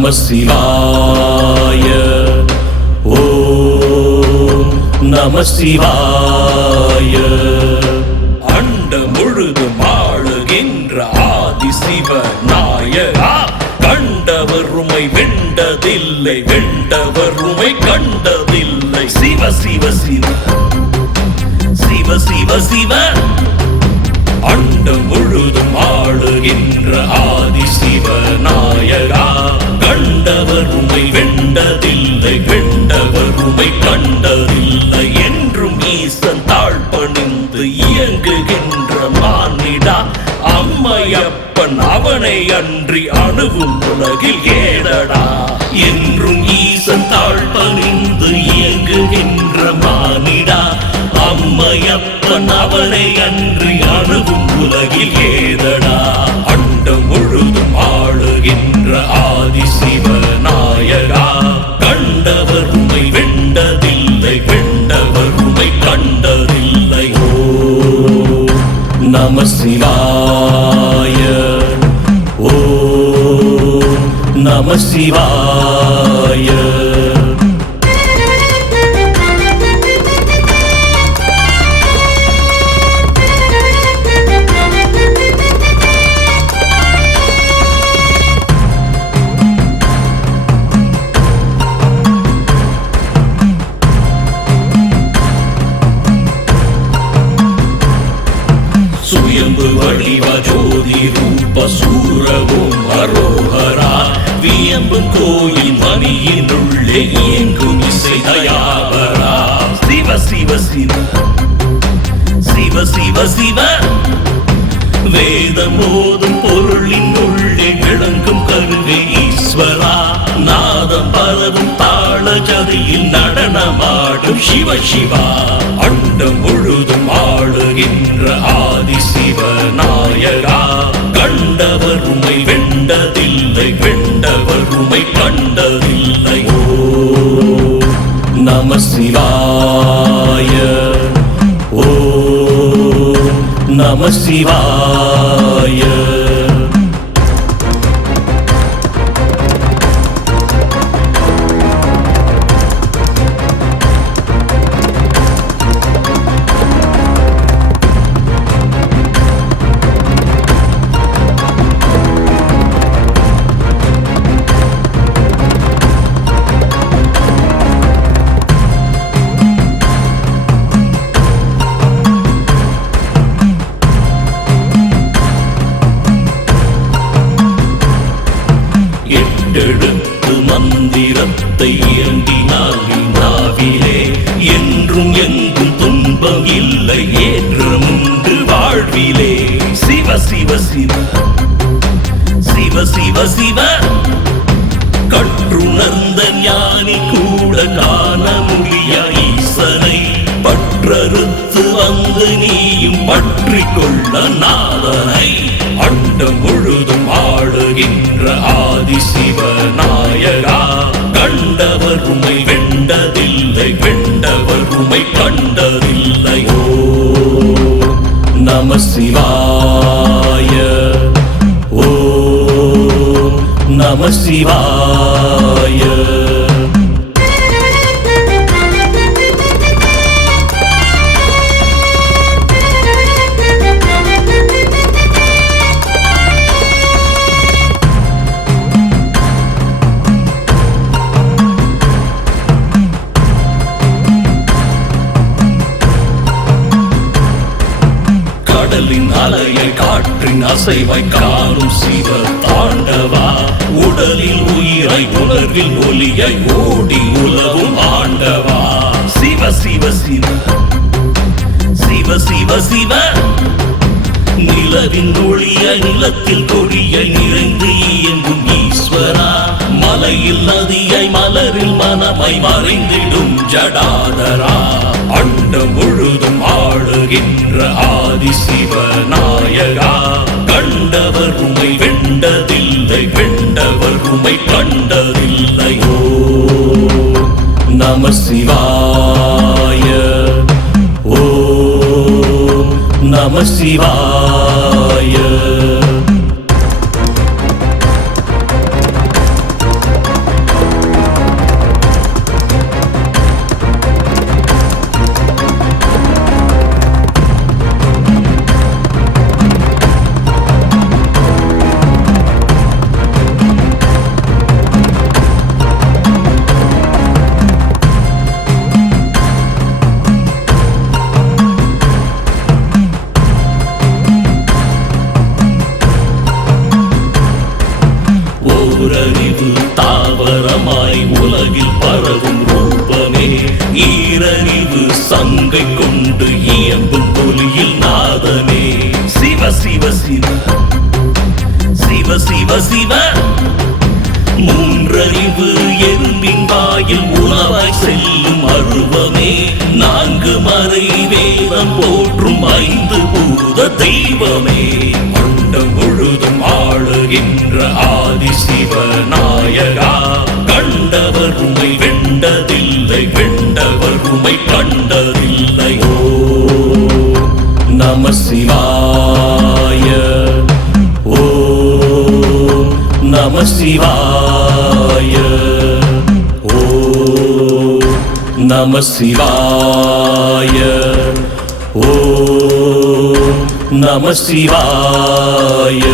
நம சிவாய. ஓம் நம சிவாய. அண்ட முழுதும் ஆளுகின்ற ஆதி சிவ நாயகா, கண்டவர் உமை வெண்டதில்லை, வெண்டவர் உமை கண்டதில்லை. சிவ சிவ சிவ சிவ சிவ சிவ. அண்டம் முழுதும் ஆளுகின்ற ஆதி சிவ நாயகா, கண்டவர் உமை வெண்டதில்லை, வெண்டவர் உமை கண்டதில்லை. என்றும் ஈசன் தாழ் பணிந்து இயங்குகின்ற மானிடா, அம்மையப்பன் அவனை அன்றி அணுவும் உலகில் ஏடடா. என்றும் ஈசன் தாழ் பணிந்து இயங்குகின்ற மானிடா, அம்மையப்பன் அவனை அன்றி அணுவும் உலகில் ஏதடா. அண்டம் முழுதும் ஆளுகின்ற ஆதி சிவ நாயகா, கண்டவர் உமை வெண்டதில்லை, வெண்டவர் உமை கண்டதில்லை. ஓம் நம சிவாய. ஓம் நம சிவாய. சுயம்பு வடிவ ஜோதி ரூப சூரவும் அரோகரா, வியம்பும் கோயில் மணியினுள்ளே இயங்கும் இசை தயாபரா. சிவ சிவ சிவ சிவ சிவ சிவ. வேதம் ஓதும் பொருளின் உள்ளே விளங்கும் கருவே ஈஸ்வரா, நாதம் பரவும் தாள ஜதியில் நடனமாடும் சிவ சிவா. அண்டம் முழுதும் ஆளுகின்ற ஆதி சிவ நாயகா, கண்டவர் உமை வெண்டதில்லை, வெண்டவர் உமை கண்டதில்லை. ஓம் நம சிவாய. ஓம் நம சிவாய. எழுத்து மந்திரத்தை இறங்கினால் நாவிலே, என்றும் எங்கும் துன்பம் இல்லை, ஏற்றம் உண்டு வாழ்விலே. சிவ சிவ சிவ சிவ சிவ சிவ. கற்றுணர்ந்த ஞானி கூட காண முடிய ஈசனை, பற்றறுத்து வந்து நீயும் பற்றி கொள்ள நாதனை. அண்டம் முழுதும் ஆளுகின்ற ஆதி சிவ நாயகா, கண்டவர் உமை வெண்டதில்லை, வெண்டவர் உமை கண்டதில்லை. ஓம் நம சிவாய. ஓம் நம சிவாய. கடலின் அலையை காற்றின் அசைவை காணும் சிவ தாண்டவா, உடலில் உயிரை உணர்வில் ஒளியை ஓடி உலவும் ஆண்டவா. சிவ சிவ சிவ சிவ சிவ சிவ. நிலவின் ஒளிய நிலத்தில் கொடியை நிறைந்து இயங்கும் ஈஸ்வரா, மலையில் நதியை மலரில் மனமை மறைந்திடும் ஜடாதரா. அண்டம் முழுதும் ஆளுகின்ற ஆதி சிவ நாயகா, கண்டவர் உமை வெண்டதில்லை, வெண்டவர் உமை கண்டதில்லை. ஓம் நம சிவாய. ஓம் நம சிவாய. மூன்றறிவு சங்கை கொண்டு இயம்பும் ஒலியில் நாதமே சிவ சிவ சிவ சிவ சிவ சிவ மூன்றறிவு எறும்பின் வாயில் உணவாய் செல்லும் அருவமே நான்கு மறை வேதம் போற்றும் ஐந்து பூத தெய்வமே மண்டம் முழுதும் ஆளுகின்ற ஆதி சிவநாயகா கண்டவர் உமை வெண்டதில்லை வெண்டவர் உமை கண்டதில்லை ஓம் நம சிவாய ஓம் நம சிவாய ஓம் நம சிவாய ஓம் நம சிவாய